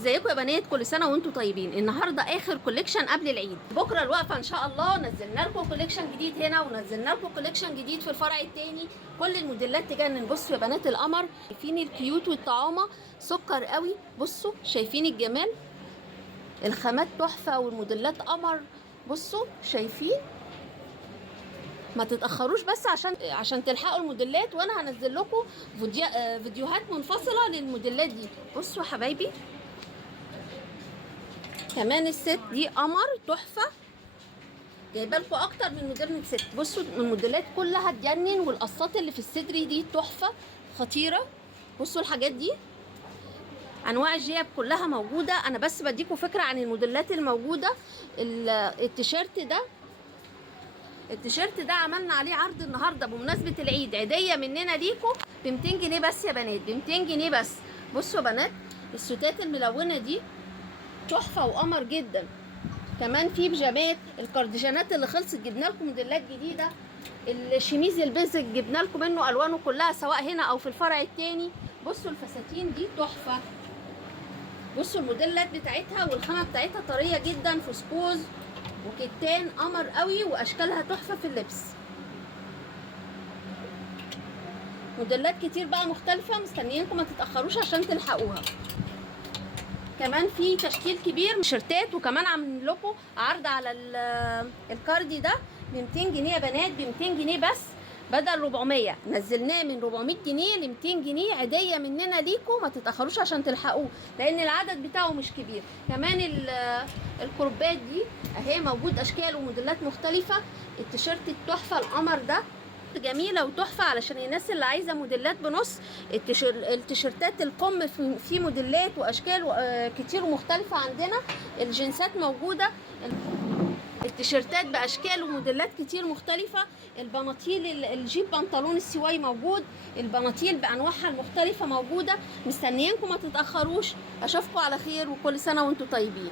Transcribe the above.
ازيكم يا بنات؟ كل سنه وانتم طيبين. النهارده اخر كوليكشن قبل العيد. بكره الوقفه ان شاء الله نزلنا لكم كوليكشن جديد هنا، ونزلنا لكم كوليكشن جديد في الفرع الثاني. كل الموديلات تجنن. بصوا يا بنات القمر، شايفين الكيوت والطعامه سكر قوي. بصوا شايفين الجمال، الخامات تحفه والموديلات قمر. بصوا شايفين، ما تتاخروش بس عشان تلحقوا الموديلات، وانا هنزل لكم فيديوهات منفصله للموديلات دي. بصوا يا حبايبي، كمان الست دي قمر تحفه، جايبه لكم اكتر من موديل ست. بصوا الموديلات كلها تجنن، والقصات اللي في الصدر دي تحفه خطيره. بصوا الحاجات دي، انواع الجيب كلها موجوده. انا بس بديكم فكره عن الموديلات الموجوده. التيشيرت ده عملنا عليه عرض النهارده بمناسبه العيد، عيديه مننا ليكم ب 200 جنيه بس يا بنات، ب 200 جنيه بس. بصوا يا بنات السوتات الملونه دي تحفه وقمر جدا. كمان في بيجامات، الكارديجانات اللي خلصت جبنا لكم موديلات جديده. الشميز البيزك جبنا لكم منه الوانه كلها سواء هنا او في الفرع الثاني. بصوا الفساتين دي تحفه. بصوا الموديلات بتاعتها والخامه بتاعتها طريه جدا، فسكوز وكتان قمر قوي، واشكالها تحفه في اللبس. موديلات كتير بقى مختلفه، مستنيينكم ما تتاخروش عشان تلحقوها. كمان في تشكيل كبير من تيشيرتات، وكمان عاملين لكم عرض على الكاردي ده ب 200 جنيه يا بنات، ب 200 جنيه بس بدل 400. نزلناه من 400 جنيه ل 200 جنيه عيديه مننا ليكم، ما تتاخروش عشان تلحقوه لان العدد بتاعه مش كبير. كمان الكروبات دي اهي موجود اشكال وموديلات مختلفه. التيشيرت التحفه القمر ده جميله وتحفه علشان الناس اللي عايزه موديلات بنص. التيشيرتات القم في موديلات واشكال كتير ومختلفه عندنا. الجنسات موجوده، التيشيرتات باشكال وموديلات كتير مختلفه. البناطيل الجيب بنطلون السواي موجود، البناطيل بانواعها المختلفه موجوده. مستنيينكم ما تتاخروش. اشوفكم على خير وكل سنه وانتم طيبين.